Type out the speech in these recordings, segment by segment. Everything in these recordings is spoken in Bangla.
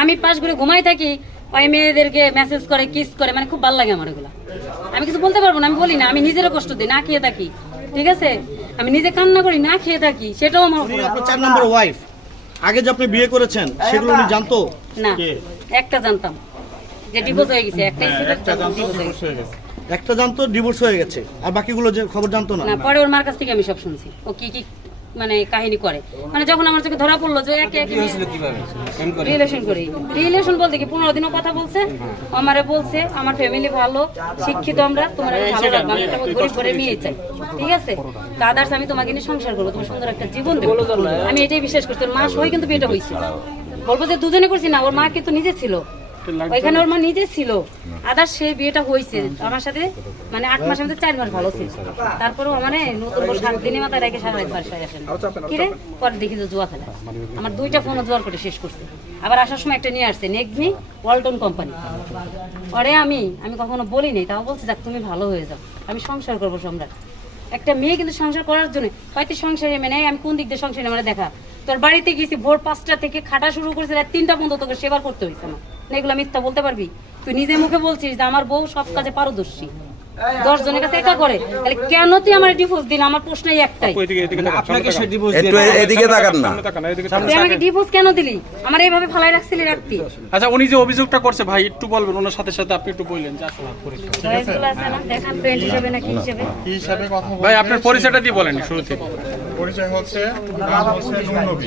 আমি পাশ ঘুরে ঘুমাই থাকি, ওই মেয়েদেরকে মেসেজ করে, কিস করে, মানে খুব ভালো লাগে আমার এগুলো। আমি কিছু বলতে পারবো না, আমি বলি না, আমি নিজেরও কষ্ট দিই, না খেয়ে থাকি, ঠিক আছে, আমি নিজে কান্না করি, না খেয়ে থাকি, সেটাও আমার আপনার 4 নম্বর ওয়াইফ, আগে যে আপনি বিয়ে করেছেন সেগুলো উনি জানতো? না, একটা জানতাম যে ডিভোর্স হয়ে গেছে, একটাই ছিল, ডিভোর্স হয়ে গেছে। একটা জানতো ডিভোর্স হয়ে গেছে, আর বাকিগুলো যে খবর জানতো না? না, পরে ওর মার কাছ থেকে আমি সব শুনছি, ও কি কি মানে কাহিনী করে, মানে যখন আমার চোখে ধরা পড়লো যে একে একে রিলেশন বলতে কি 15 দিনও কথা বলছে, আমারে বলছে আমার ফ্যামিলি ভালো, শিক্ষিত, আমরা তোমার ভালো রাখবো, আমি একটা গরিব ঘরে মেয়ে চাই, ঠিক আছে, দাদার্স আমি তোমাকে নিয়ে সংসার করবো, তোমার সুন্দর একটা জীবন দেবো, আমি এটাই বিশ্বাস করছি। ওর মা সবাই কিন্তু বিয়েটা হয়েছে, বলবো যে দুজনে করছি না, ওর মা কিন্তু নিজে ছিল ওইখানে, ওর মা নিজে ছিল, আদার সে বিয়েটা হয়েছে আমার সাথে, মানে 8 মাসের মধ্যে 4 মাস ভালো ছিল, তারপরেও আমার নতুন বউ 7 দিনের মাথায় রেখে সারা রাত বাসায় আসেন, কিরে পরে দেখি যে জুয়া খেলা, আমার 2টা ফোনও জোয়ার করে শেষ করছে, আবার আসার সময় একটা নিয়ে আসছে নেক্সমি ওয়ালটন কোম্পানি, পরে আমি কখনো বলি নাই, তাও বলছে যাক তুমি ভালো হয়ে যাও, আমি সংসার করবো সম্রাট। একটা মেয়ে কিন্তু সংসার করার জন্য হয়তো সংসারে মেনে আমি কোন দিক দিয়ে সংসারে মানে দেখা, তোর বাড়িতে গেছি ভোর 5টা থেকে খাটা শুরু করেছে রাত 3টা পর্যন্ত, তোকে সেবার করতে হয়েছে আমার, না এগুলো মিথ্যা বলতে পারবি? তুই নিজে মুখে বলছিস যে আমার বউ সব কাজে পারদর্শী, 10 জনের কাছে একা করে, তাহলে কেন তুই আমার ডিভোর্স দিন? আমার প্রশ্নই একটাই, আপনাকে সে ডিভোর্স দিয়ে এদিকে তাকান না, তুই আমাকে ডিভোর্স কেন দিলি? আমার এইভাবে ফালাই রাখছিলি রাখতি? আচ্ছা, উনি যে অভিযোগটা করছে ভাই একটু বলবেন, ওনার সাথে সাথে আপনি একটু বললেন যে আসলে চয়েসগুলো আছে না, দেখান ফ্রেন্ড হিসেবে না কি হিসেবে? কি হিসাবে কথা ভাই আপনার পরিচয়টা দিয়ে বলেন শুরু থেকে। পরিচয় হচ্ছে নাম হচ্ছে নূর নবী,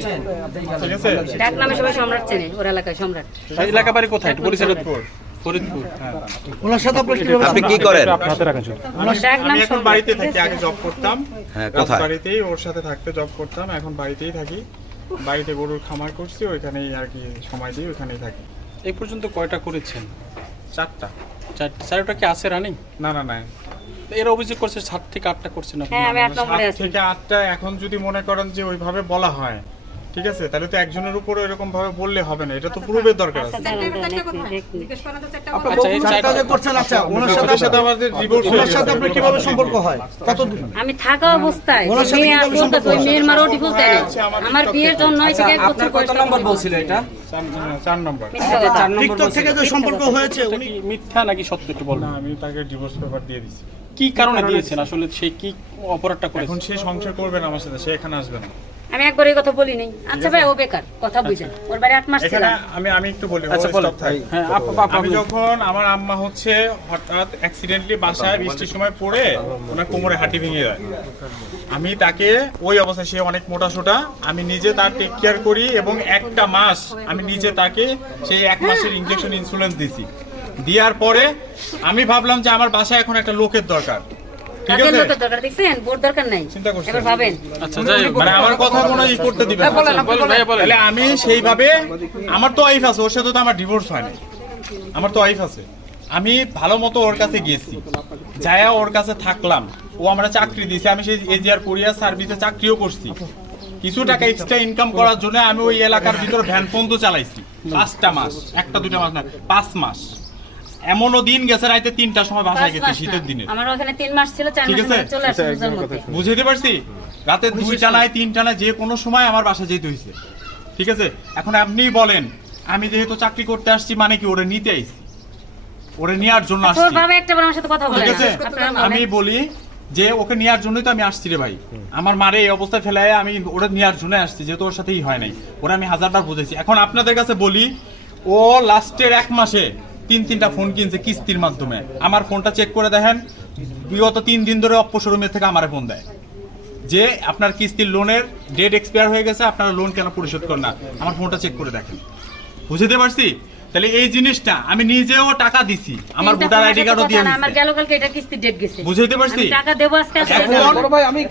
ঠিক আছে? ডাক নামে সবাই সম্রাট চেনে, ওর এলাকায় সম্রাট। এই এলাকা বাড়ি কোথায় একটু পরিচয়টা ফরিদপুর। ওনার সাথে আপনার কিভাবে আপনি কি করেন? ডাক আমি নাম এখন বাড়িতে থাকি, আগে জব করতাম, হ্যাঁ, কোথায়? বাড়িতেই ওর সাথে থাকতে জব করতাম, এখন বাড়িতেই থাকি, বাড়িতে গরুর খামার করছি, ওইখানেই আর কি সময় দিই, ওইখানেই থাকি। এই পর্যন্ত কয়টা করেছেন? 4টা। চারটা কি আছে রানিং? না না না, এর অভিযোগ করছে 7 থেকে 8টা করছেন আপনি। হ্যাঁ, আমি 8 নম্বরে 7 আছি। থেকে 8টা। এখন যদি মনে করেন যে ওইভাবে বলা হয়, ঠিক আছে, তাহলে তো একজনের উপর এরকম ভাবে বললে হবে না, এটা তো প্রুফের দরকার আছে। আচ্ছা, এই চারটা যে করছেন, আচ্ছা ওনার সাথে আমাদের ডিভোর্স ওনার সাথে আপনার কিভাবে সম্পর্ক হয়? কত আমি থাকা অবস্থায় ওনার সাথে মেয়ে কিভাবে আসল ওই মেয়ের মারও ডিভোর্স দেয় নাই। আমার আমার বিয়ের জন্য 9 থেকে 1 বছর কত নম্বর বলছিল এটা? 4 নম্বর। মিথ্যা কথা। টিকটক থেকে যে সম্পর্ক হয়েছে এটা উনি কি মিথ্যা নাকি সত্য একটু বলুন। না, আমি তাকে ডিভোর্স পেপার দিয়ে দিছি। কি কারণে দিয়েছেন আসলে, সে কি অপরাধটা করেছে? এখন সে সংসার করবে না আমার সাথে, সে এখানে আসবে না। আমি একবার এই কথা বলি নাই। আচ্ছা ভাই, ও বেকার, কথা বুঝেন, ওর বাড়ি 8 মাস এখানে ছিলাম। আমি একটু বলি, আচ্ছা, ও বলেন। stop থাক। হ্যাঁ, আমি যখন আমার আম্মা হচ্ছে হঠাৎ অ্যাক্সিডেন্টলি বাসায় বৃষ্টির সময় পড়ে ওনার কোমরে হাঁটি ভেঙে যায়, আমি তাকে ওই অবস্থায়, সে অনেক মোটা সোটা, আমি নিজে তার টেক কেয়ার করি, এবং একটা মাস আমি নিজে তাকে সেই 1 মাসের ইনজেকশন ইন্সুরেন্স দিছি। দেওয়ার পরে আমি ভাবলাম যে আমার বাসায় এখন একটা লোকের দরকার, ঠিক কাজের আছে? লোকের দরকার, দেখছেন, বোর দরকার নাই। চিন্তা করছেন? এবার ভাবেন, আচ্ছা, যাই হোক, মানে আমার কথা মনে হয় ই করতে দিবেন না। বলেন ভাইয়া, বলেন। তাহলে আমি সেইভাবে, আমার তো ওয়াইফ আছে, ওর সাথে তো আমার ডিভোর্স হয় না, আমার তো ওয়াইফ আছে, আমি ভালো মতো ওর কাছে গেছি, যায়া ওর কাছে থাকলাম, ও আমরা চাকরি দিয়েছে, আমি সেই এজিআর কুরিয়ার সার্ভিসে চাকরিও করছি, কিছু টাকা এক্সট্রা ইনকাম করার জন্য আমি ওই এলাকার ভিতর ভ্যান পর্যন্ত চালাইছি 5টা মাস, 1টা 2টা মাস না, 5 মাস। এমনও দিন গেছে রাইতে 3টার সময় বাসায় গেছে শীতের দিনে, আমার ওখানে 3 মাস ছিল, 4 ঠিক মাস আছে? চলে আসছে রোজার মধ্যে। বুঝতে পারছি, রাতে 2টা নাই 3টা নাই, যে কোনো সময় আমার বাসায় যেতে হয়েছে, ঠিক আছে? এখন আপনি বলেন, আমি যেহেতু চাকরি করতে আসছি মানে কি ওরে নিতে আইছি, ওরে নেওয়ার জন্য আচ্ছা, ওর আসছি, বাবা একটা বার আমার সাথে কথা বলে ঠিক আছে? না, আপনারা বলেন। আমি বলি যে ওকে নেওয়ার জন্যই তো আমি আসছি রে ভাই, আমার মারে এই অবস্থায় ফেলায় আমি ওরে নেওয়ার জন্য আসছি, যেহেতু ওর সাথেই হয় নাই, ওরা আমি 1000বার বুঝেছি। এখন আপনাদের কাছে বলি, ও লাস্টের 1 মাসে 3টা ফোন কিনছে কিস্তির মাধ্যমে, আমার ফোনটা চেক করে দেখেন, বিগত 3 দিন ধরে অপ্পো শোরুমের থেকে আমারে ফোন দেয় যে আপনার কিস্তির লোনের ডেট এক্সপায়ার হয়ে গেছে, আপনারা লোন কেন পরিশোধ করেন না, আমার ফোনটা চেক করে দেখেন। বুঝতে পারছি? তাহলে এই জিনিসটা আমি নিজেও টাকা দিছি, আমার ভোটার আইডি কার্ডও দিয়ে আমার দিছি, গেল কালকে এটা কিস্তির ডেট গেছে, বুঝতে পারছি? আমি টাকা দেবো আজকে। এখন বড় ভাই, আমি